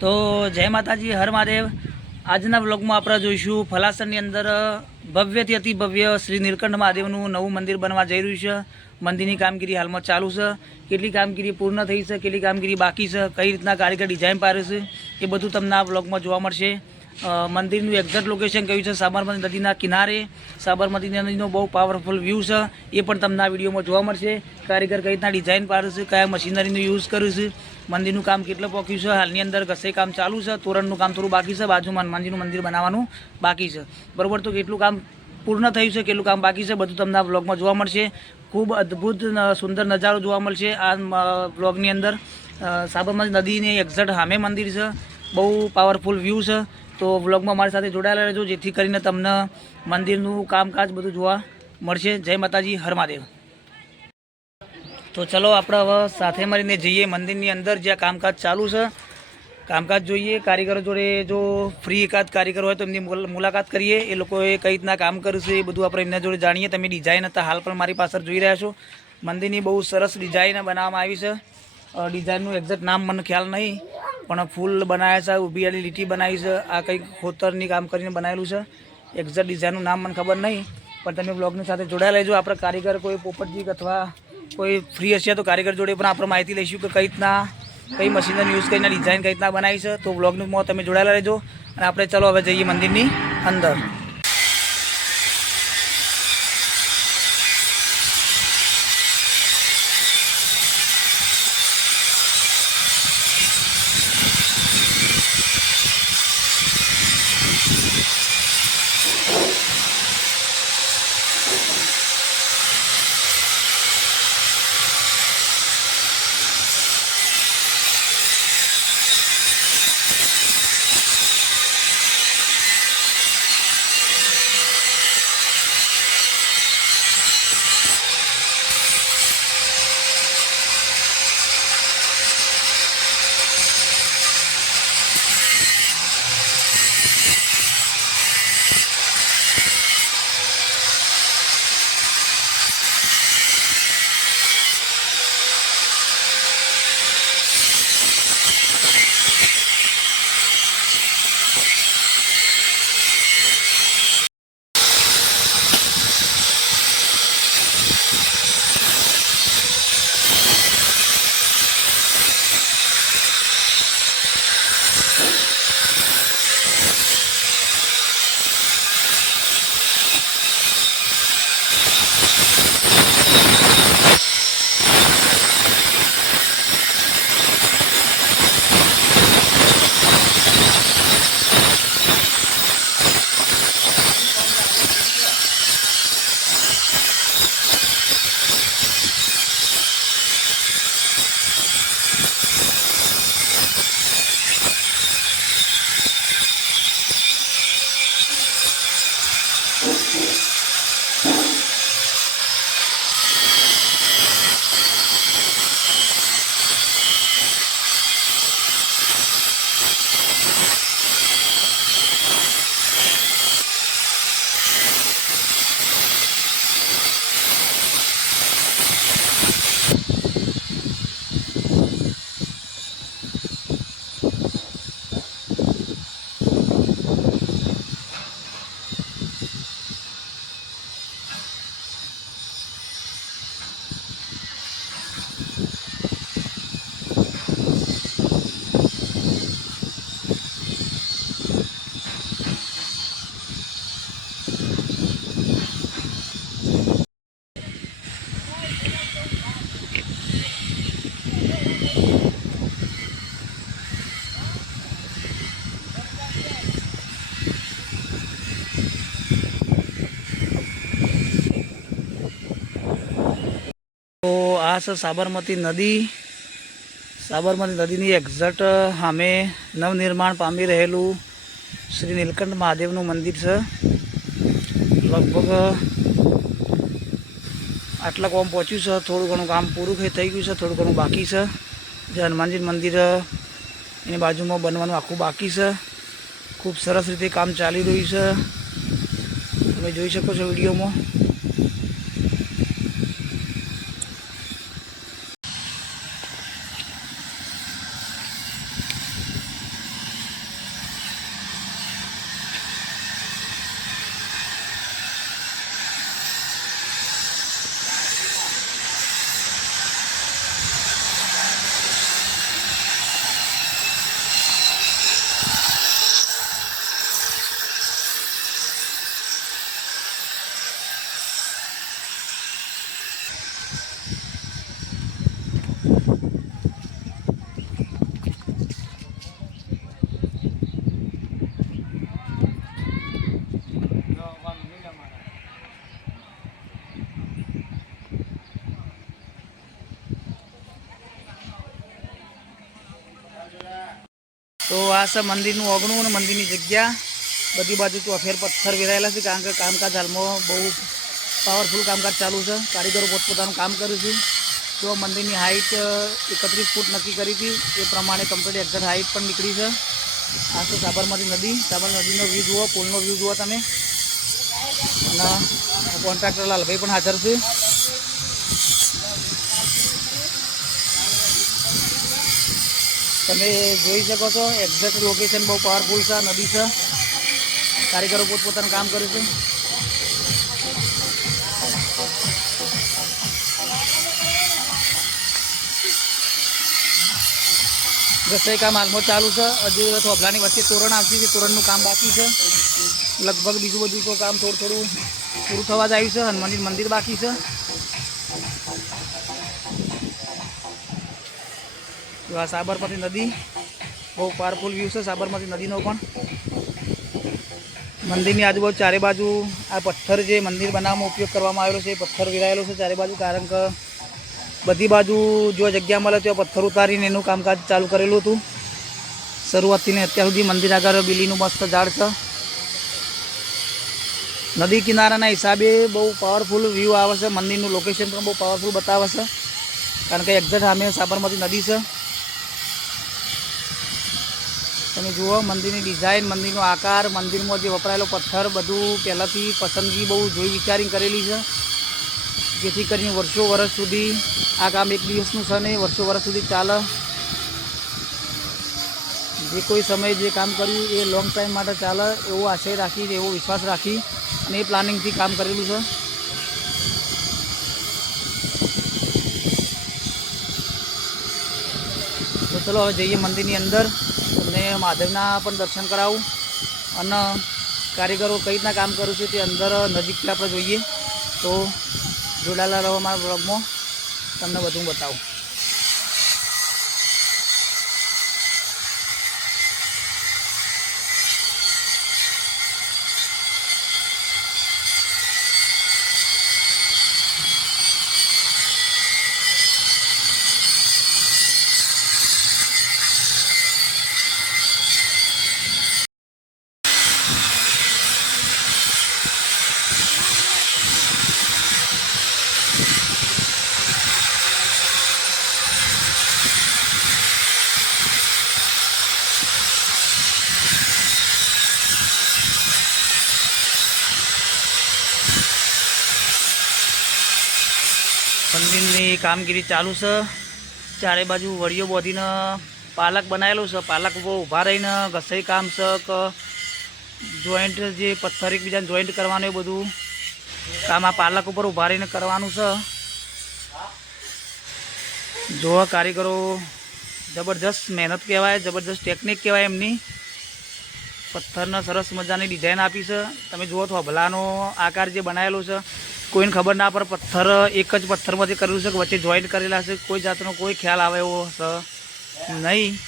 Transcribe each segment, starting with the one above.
તો જય માતાજી, હર મહાદેવ। આજના વ્લોગમાં આપણે જોઈશું ફલાસણની અંદર ભવ્યથી અતિ ભવ્ય શ્રી નીલકંઠ મહાદેવનું નવું મંદિર બનવા જઈ રહ્યું છે। મંદિરની કામગીરી હાલમાં ચાલુ છે। કેટલી કામગીરી પૂર્ણ થઈ છે, કેટલી કામગીરી બાકી છે, કઈ રીતના કારીગર ડિઝાઇન પાડે છે એ બધું તમને આ વ્લોગમાં જોવા મળશે। મંદિરનું એક્ઝેક્ટ લોકેશન કયું છે, સાબરમતી નદીના કિનારે સાબરમતી નદીનો બહુ પાવરફુલ વ્યૂ છે, એ પણ તમને આ વિડીયોમાં જોવા મળશે। કારીગર કઈ રીતના ડિઝાઇન પાડે છે, કયા મશીનરીનો યુઝ કર્યું છે, મંદિરનું કામ કેટલું પોક્યું છે, હાલની અંદર ઘસે કામ ચાલુ છે, તોરણનું કામ થોડું બાકી છે, બાજુમાં હનુમાનજીનું મંદિર બનાવવાનું બાકી છે, બરાબર। તો કેટલું કામ પૂર્ણ થયું છે, કેટલું કામ બાકી છે, બધું તમને આ વ્લોગમાં જોવા મળશે। ખૂબ અદ્ભુત સુંદર નજારો જોવા મળશે આ વ્લોગની અંદર। સાબરમતી નદીની એક્ઝેક્ટ સામે મંદિર છે, બહુ પાવરફુલ વ્યૂ છે। તો વ્લોગમાં મારી સાથે જોડાયેલા રહેજો, જેથી કરીને તમને મંદિરનું કામકાજ બધું જોવા મળશે। જય માતાજી, હર મહાદેવ। તો ચલો આપણે હવે સાથે મળીને જઈએ મંદિરની અંદર, જ્યાં કામકાજ ચાલુ છે, કામકાજ જોઈએ। કારીગરો જોડે જો ફ્રી એકાદ કારીગર હોય તો એમની મુલાકાત કરીએ, એ લોકોએ કઈ રીતના કામ કર્યું છે એ બધું આપણે એમના જોડે જાણીએ। તમે ડિઝાઇન હતા હાલ પણ મારી પાછળ જોઈ રહ્યા છો, મંદિરની બહુ સરસ ડિઝાઇન બનાવવામાં આવી છે। ડિઝાઇનનું એક્ઝેક્ટ નામ મને ખ્યાલ નહીં, પણ ફૂલ બનાવ્યા છે, ઊભી વાળી લીટી બનાવી છે, આ કંઈક ખોતરની કામ કરીને બનાવેલું છે। એક્ઝેક્ટ ડિઝાઇનનું નામ મને ખબર નહીં, પણ તમે બ્લોગની સાથે જોડાયા લેજો। આપણે કારીગર કોઈ પોપટજી અથવા કોઈ ફ્રી હશે તો કારીગર જોડે પણ આપણે માહિતી લઈશું કે કઈ રીતના કઈ મશીનનો યુઝ કરીને ડિઝાઇન કઈ રીતના બનાવી છે। તો બ્લોગમાં તમે જોડાયેલા રહેજો અને આપણે ચાલો હવે જઈએ મંદિરની અંદર। તો આ છે સાબરમતી નદી। સાબરમતી નદીની એક્ઝેક્ટ સામે નવનિર્માણ પામી રહેલું શ્રી નીલકંઠ મહાદેવનું મંદિર છે। લગભગ આટલા કામ પહોંચ્યું છે, થોડું ઘણું કામ પૂરું થઈ ગયું છે, થોડું ઘણું બાકી છે। જે હનુમાનજી મંદિર એની બાજુમાં બનવાનું આખું બાકી છે। ખૂબ સરસ રીતે કામ ચાલી રહ્યું છે, તમે જોઈ શકો છો વિડીયોમાં। તો આ છે મંદિરનું ઓગણું અને મંદિરની જગ્યા. બધી બાજુ ચોફેર પથ્થર વેરાયેલા છે, કારણ કે કામકાજ હાલમાં બહુ પાવરફુલ કામકાજ ચાલુ છે. કારીગરો પોતપોતાનું કામ કર્યું છે. તો મંદિરની હાઇટ 31 ફૂટ નક્કી કરી હતી, એ પ્રમાણે કમ્પ્લીટ એક્ઝેક્ટ હાઇટ પણ નીકળી છે. આ તો સાબરમતી નદી. સાબરમતી નદીનો વ્યૂ જુઓ, પુલનો વ્યૂ જુઓ તમે. અને કોન્ટ્રાક્ટર લાલભાઈ પણ હાજર છે. તમે જોઈ શકો છો એક્ઝેક્ટ લોકેશન બહુ પાવરફુલ છે. નદી છે, કારીગરો પોતપોતાનું કામ કર્યું છે. ઘસાઈ કામ હાલમાં ચાલુ છે. હજી થોભલાની વચ્ચે તોરણ આવતી છે, તોરણનું કામ બાકી છે. લગભગ બીજું બધું તો કામ થોડું થોડું પૂરું થવા જ આવ્યું છે. હનુમાનજી મંદિર બાકી છે. આ સાબરમતી નદી બહુ પાવરફુલ વ્યૂ છે સાબરમતી નદીનો પણ. મંદિરની આજુબાજુ ચારે બાજુ આ પથ્થર જે મંદિર બનાવવામાં ઉપયોગ કરવામાં આવેલો છે, એ પથ્થર વિરાયેલો છે ચારે બાજુ, કારણ કે બધી બાજુ જો જગ્યા મળે તો પથ્થર ઉતારીને એનું કામકાજ ચાલુ કરેલું હતું. શરૂઆતથી ને અત્યાર સુધી મંદિર આગળ બીલીનું મસ્ત ઝાડ છે. નદી કિનારાના હિસાબે બહુ પાવરફુલ વ્યૂ આવે છે. મંદિરનું લોકેશન પણ બહુ પાવરફુલ બતાવે છે, કારણ કે એક્ઝેક્ટ સામે સાબરમતી નદી છે. તમે જુઓ મંદિરની ડિઝાઇન, મંદિરનો આકાર, મંદિરમાં જે વપરાયેલો પથ્થર, બધું પહેલાંથી પસંદગી બહુ જોઈ વિચારીને કરેલી છે, જેથી કરીને વર્ષો વર્ષ સુધી આ કામ એક દિવસનું છે નહીં, વર્ષો વર્ષ સુધી ચાલે. જે કોઈ સમયે જે કામ કર્યું એ લોંગ ટાઈમ માટે ચાલે એવો આશય રાખી, એવો વિશ્વાસ રાખી અને એ પ્લાનિંગથી કામ કરેલું છે. તો ચલો હવે જઈએ મંદિરની અંદર, તમને મહાદેવના પણ દર્શન કરાવું અને કારીગરો કઈ રીતના કામ કર્યું છે તે અંદર નજીકથી આપણે જોઈએ. તો જોડાયેલા રહો અમારા બ્લોગમાં, તમને બધું બતાવું. મંદિરની કામગીરી ચાલુ છે. ચારે બાજુ વળીઓ બોધીને પાલક બનાવેલું છે. પાલક ઉપર ઊભા રહીને ઘસાઈ કામ છે કે જોઈન્ટ જે પથ્થર એકબીજાને જોઈન્ટ કરવાનું એ બધું કામ આ પાલક ઉપર ઊભા રહીને કરવાનું છે. જો કારીગરો જબરજસ્ત મહેનત કહેવાય, જબરજસ્ત ટેકનિક કહેવાય એમની. પથ્થરને સરસ મજાની ડિઝાઇન આપી છે. તમે જુઓ તો ભલાનો આકાર જે બનાવેલો છે, કોઈને ખબર ના પડે પથ્થર એક જ પથ્થરમાંથી કરેલું છે કે વચ્ચે જોઈન્ટ કરેલા છે, કોઈ જાતનો કોઈ ખ્યાલ આવે એવો છે નહીં.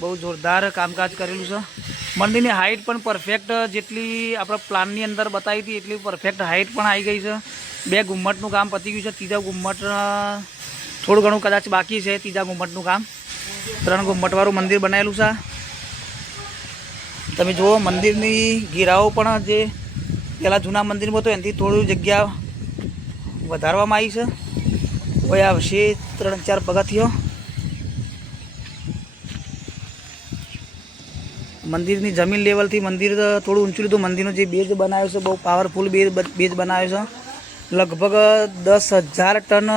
બહુ જોરદાર કામકાજ કરેલું છે. મંદિરની હાઇટ પણ પરફેક્ટ, જેટલી આપણે પ્લાનની અંદર બતાવી હતી એટલી પરફેક્ટ હાઇટ પણ આવી ગઈ છે. 2 ગુમ્મટનું કામ પતી ગયું છે. ત્રીજા ગુમ્મટ થોડું ઘણું કદાચ બાકી છે. ત્રીજા ગુમ્મટનું કામ 3 ગુમ્મટવાળું મંદિર બનાવેલું છે. તમે જુઓ મંદિરની ગીરાઓ પણ જે પહેલાં જૂના મંદિરમાં તો એનાથી થોડી જગ્યા વધારવામાં આવી છે. કોઈ આવશે 3-4 પગથિયો. મંદિરની જમીન લેવલથી મંદિર થોડું ઊંચું લીધું. મંદિરનો જે બેઝ બનાવ્યો છે બહુ પાવરફુલ બેઝ બનાવ્યો છે. લગભગ 10,000 ટન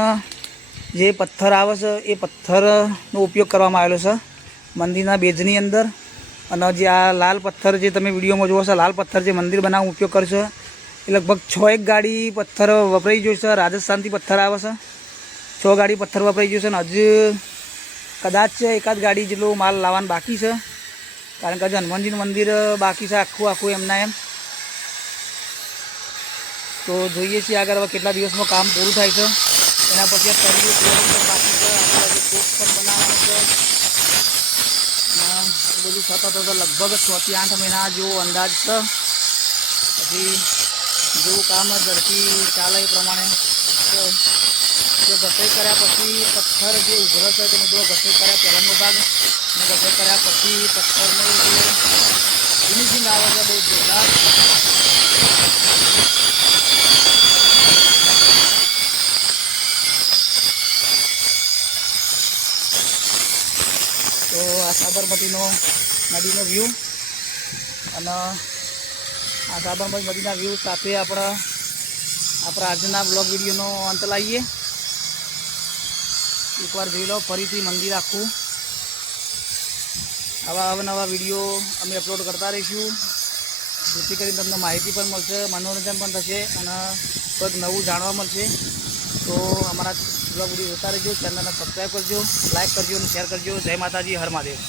જે પથ્થર આવે છે એ પથ્થરનો ઉપયોગ કરવામાં આવેલો છે મંદિરના બેઝની અંદર. અને જે આ લાલ પથ્થર જે તમે વિડીયોમાં જોવો છો, લાલ પથ્થર જે મંદિર બનાવવા ઉપયોગ કરશો એ લગભગ 6 ગાડી પથ્થર વપરાઈ ગયો છે. રાજસ્થાનથી પથ્થર આવે છે. 6 ગાડી પથ્થર વપરાઈ ગયો છે અને હજુ કદાચ એકાદ ગાડી જેટલો માલ લાવવાનું બાકી છે, કારણ કે હજુ હનુમાનજીનું મંદિર બાકી છે આખું એમના એમ. તો જોઈએ છીએ આગળ હવે કેટલા દિવસમાં કામ પૂરું થાય છે. એના પછી આ તળિયું પણ બાકી છે, કોટ પણ બનાવવાનું છે. બધું થતા લગભગ 6 થી 8 મહિના જેવો અંદાજ છે. પછી જેવું કામ ઝડપી ચાલે એ પ્રમાણે જે ઘસાઈ કર્યા પછી પથ્થર જે ઉઘરો છે તે બધો ઘસાઈ કર્યા પહેલાંનો ભાગ અને ઘસાઈ કર્યા પછી પથ્થરનો જે ફિનિશિંગ આવે છે બહુ જોરદાર. તો આ સાબરમતીનો નદીનો વ્યૂ અને આ સાબરમતી નદીના વ્યૂ સાથે આપણા આજના બ્લોગ વિડીયોનો અંત લાવીએ. એકવાર જોઈ લો ફરીથી મંદિર આખું. આવા અવનવા વિડીયો અમે અપલોડ કરતા રહીશું, જેથી કરીને તમને માહિતી પણ મળશે, મનોરંજન પણ થશે અને કંઈક નવું જાણવા મળશે. તો અમારા બ્લોગ વિડીયો જોતા રહેજો, ચેનલને સબસ્ક્રાઈબ કરજો, લાઈક કરજો અને શેર કરજો. જય માતાજી, હર મહાદેવ.